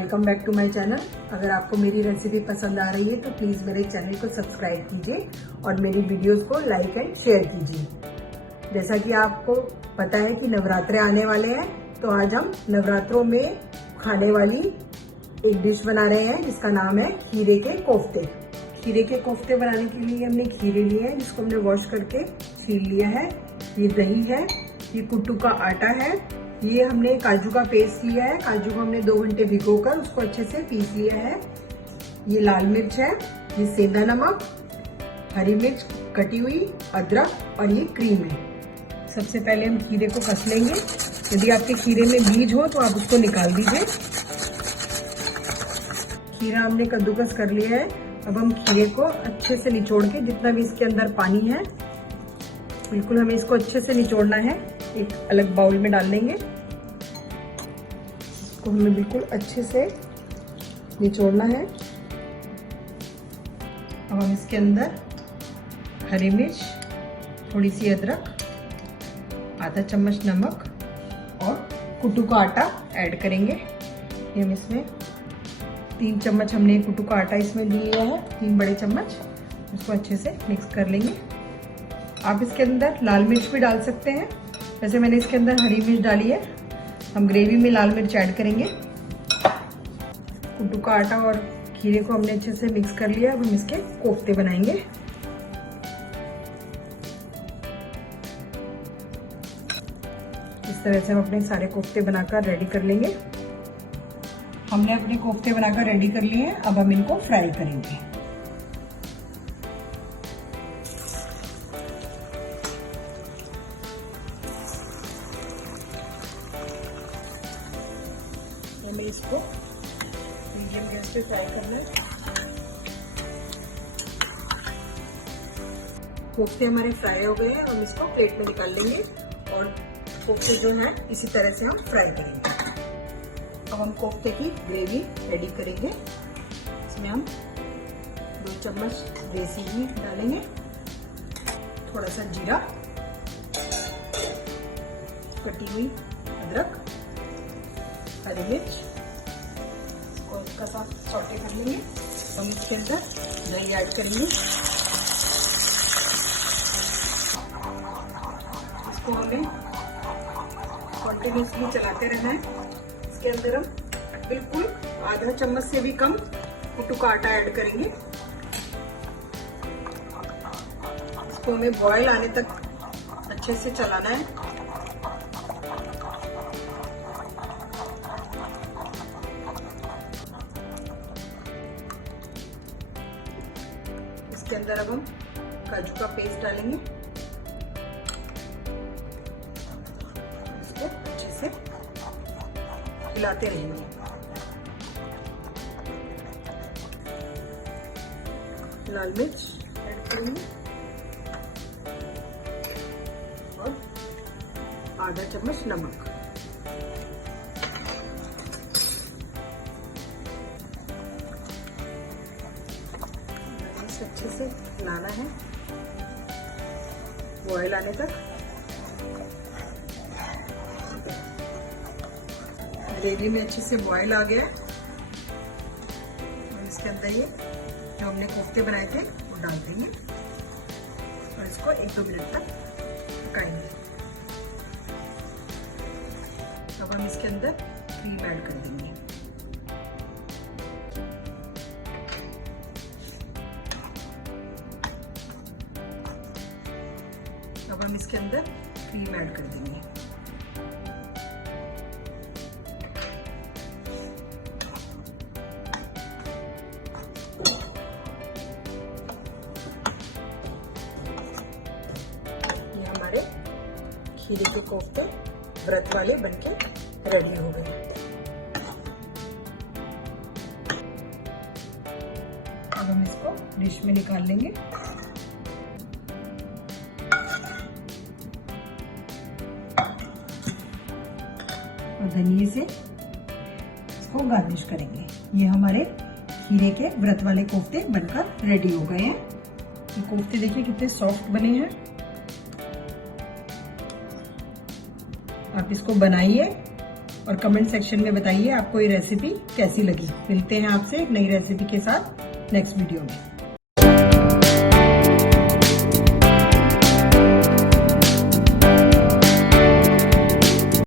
Welcome back to my channel. अगर आपको मेरी रेसिपी पसंद आ रही है तो प्लीज़ मेरे चैनल को सब्सक्राइब कीजिए और मेरी वीडियोस को लाइक एंड शेयर कीजिए। जैसा कि आपको पता है कि नवरात्रे आने वाले हैं, तो आज हम नवरात्रों में खाने वाली एक डिश बना रहे हैं जिसका नाम है खीरे के कोफ्ते। खीरे के कोफ्ते बनाने के लिए हमने खीरे लिए हैं जिसको हमने वॉश करके छील लिया है। ये दही है, ये कुट्टू का आटा है, ये हमने काजू का पेस्ट लिया है। काजू को हमने 2 घंटे भिगोकर उसको अच्छे से पीस लिया है। ये लाल मिर्च है, ये सेंधा नमक, हरी मिर्च कटी हुई, अदरक और ये क्रीम है। सबसे पहले हम खीरे को कस लेंगे। यदि आपके खीरे में बीज हो तो आप उसको निकाल दीजिए। खीरा हमने कद्दूकस कर लिया है। अब हम खीरे को अच्छे से निचोड़ के, जितना भी इसके अंदर पानी है बिल्कुल हमें इसको अच्छे से निचोड़ना है। एक अलग बाउल में डाल लेंगे। इसको हमें बिल्कुल अच्छे से निचोड़ना है। अब हम इसके अंदर हरी मिर्च, थोड़ी सी अदरक, आधा चम्मच नमक और कुट्टू का आटा ऐड करेंगे। ये हम इसमें 3 चम्मच हमने कुट्टू का आटा इसमें लिया है, 3 बड़े चम्मच। इसको अच्छे से मिक्स कर लेंगे। आप इसके अंदर लाल मिर्च भी डाल सकते हैं, वैसे मैंने इसके अंदर हरी मिर्च डाली है। हम ग्रेवी में लाल मिर्च ऐड करेंगे। कुट्टू का आटा और खीरे को हमने अच्छे से मिक्स कर लिया। अब हम इसके कोफ्ते बनाएंगे। इस तरह से हम अपने सारे कोफ्ते बनाकर रेडी कर लेंगे। हमने अपने कोफ्ते बनाकर रेडी कर लिए हैं। अब हम इनको फ्राई करेंगे। हमें इसको मीडियम गैस पे फ्राई करना है। कोफ्ते हमारे फ्राई हो गए हैं। हम इसको प्लेट में निकाल लेंगे और कोफ्ते जो हैं इसी तरह से हम फ्राई करेंगे। अब हम कोफ्ते की ग्रेवी रेडी करेंगे। इसमें हम 2 चम्मच देसी घी डालेंगे, थोड़ा सा जीरा, कटी हुई अदरक, हरी मिर्च और इसका साथ सौटे कर लेंगे। हम इसके अंदर दही ऐड करेंगे। इसको हमें कंटिन्यूसली चलाते रहना है। इसके अंदर हम बिल्कुल आधा चम्मच से भी कम कुट्टू का आटा ऐड करेंगे। इसको हमें बॉयल आने तक अच्छे से चलाना है। इसके अंदर अब हम काजू का पेस्ट डालेंगे। इसको अच्छे से हिलाते रहेंगे। लाल मिर्च ऐड करेंगे और आधा चम्मच नमक। अच्छे से हिलाना है बॉयल आने तक। ग्रेवी में अच्छे से बॉयल आ गया है। और इसके अंदर ये जो हमने कोफ्ते बनाए थे वो डाल देंगे और इसको 1-2 मिनट तक पकाएंगे। अब हम इसके अंदर क्रीम ऐड कर देंगे। अब हम इसके अंदर क्रीम ऐड कर देंगे। ये हमारे खीरे के कोफ्ते व्रत वाले बनके रेडी हो गए। अब हम इसको डिश में निकाल लेंगे। और धनिये से इसको गार्निश करेंगे। ये हमारे खीरे के व्रत वाले कोफ्ते बनकर रेडी हो गए हैं। ये कोफ्ते देखिए कितने सॉफ्ट बने हैं। आप इसको बनाइए और कमेंट सेक्शन में बताइए आपको ये रेसिपी कैसी लगी। मिलते हैं आपसे एक नई रेसिपी के साथ नेक्स्ट वीडियो में।